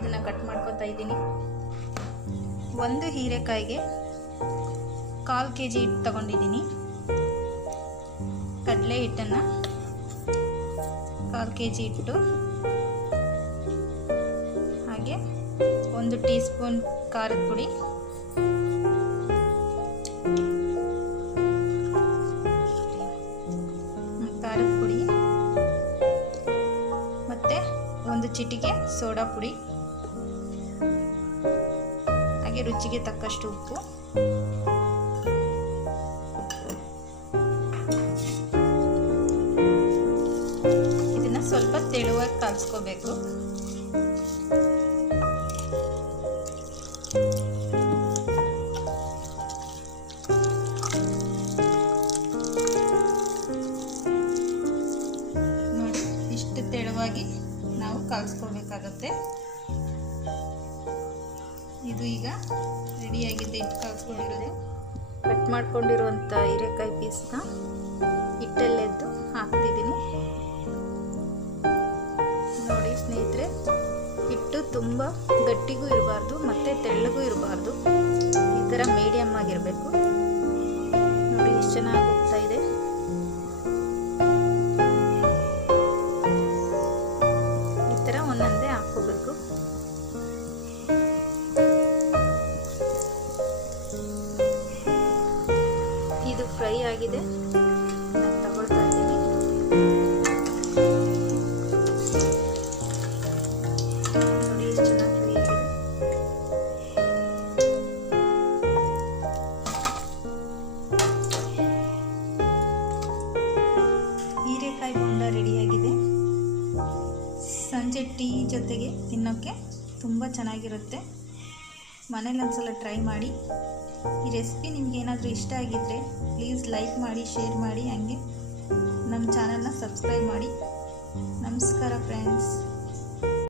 ಇದನ್ನು ಕಟ್ ಮಾಡ್ಕೊತಾ ಇದ್ದೀನಿ. ಒಂದು ಹೀರೆಕಾಯಿಗೆ 1/4 kg ಹಿಟ್ಟು ತಗೊಂಡಿದ್ದೀನಿ. ಕಡಲೆ ಹಿಟ್ಟನ್ನು 1/4 kg ಹಿಟ್ಟು, ಹಾಗೆ 1 ಟೀ ಸ್ಪೂನ್ ಖಾರದ ಪುಡಿ, ಮತ್ತು 1 ಚಿಟಿಕೆ ಸೋಡಾ ಪುಡಿ, ಹಾಗೆ ರುಚಿಗೆ ತಕ್ಕಷ್ಟು ಉಪ್ಪು. ಇದನ್ನು ಸ್ವಲ್ಪ ತೆಳುವಾಗಿ ಕಾಯಿಸ್ಕೋಬೇಕು. ನೋಡಿ, ಇಷ್ಟು ತೆಳುವಾಗಿ ನಾವು ಕಾಯಿಸ್ಕೋಬೇಕಾಗತ್ತೆ. ಇದು ಈಗ ರೆಡಿಯಾಗಿದೆ. ಹಿಟ್ಟು ಕಾಯಿಸ್ಕೊಂಡಿರೋದು. ಕಟ್ ಮಾಡ್ಕೊಂಡಿರುವಂಥ ಹೀರೆಕಾಯಿ ಪೀಸ್ನ ಹಿಟ್ಟಲ್ಲೆದ್ದು ಹಾಕ್ತಿದ್ದೀನಿ. ನೋಡಿ ಸ್ನೇಹಿತರೆ, ಹಿಟ್ಟು ತುಂಬ ಗಟ್ಟಿಗೂ ಇರಬಾರ್ದು ಮತ್ತು ತೆಳ್ಳಗೂ ಇರಬಾರ್ದು. ಈ ಥರ ಮೀಡಿಯಮ್ ಆಗಿರಬೇಕು. ನೋಡಿ ಎಷ್ಟು ಚೆನ್ನಾಗಿ ಹೋಗ್ತಾ ಇದೆ. ಈ ಥರ ಒಂದೊಂದೇ ಹಾಕ್ಕೋಬೇಕು. ಇದು ಫ್ರೈ ಆಗಿದೆ. ನಾನು ತಗೊಳ್ತಾ ಇದ್ದೀನಿ. ನೋಡಿ ಎಷ್ಟು ಚೆನ್ನಾಗಿ ಫ್ರೈ ಆಗಿದೆ. ಹೀರೆಕಾಯಿ ಬೋಂಡ ರೆಡಿಯಾಗಿದೆ. ಸಂಜೆ ಟೀ ಜೊತೆಗೆ ತಿನ್ನೋಕ್ಕೆ ತುಂಬ ಚೆನ್ನಾಗಿರುತ್ತೆ. ಮನೇಲಿ ಒಂದ್ಸಲ ಟ್ರೈ ಮಾಡಿ. ಈ ರೆಸಿಪಿ ನಿಮ್ಗೆ ಏನಾದರೂ ಇಷ್ಟ ಆಗಿದ್ದರೆ ಪ್ಲೀಸ್ ಲೈಕ್ ಮಾಡಿ, ಶೇರ್ ಮಾಡಿ, ಹಾಗೆ ನಮ್ಮ ಚಾನಲ್ನ ಸಬ್ಸ್ಕ್ರೈಬ್ ಮಾಡಿ. ನಮಸ್ಕಾರ ಫ್ರೆಂಡ್ಸ್.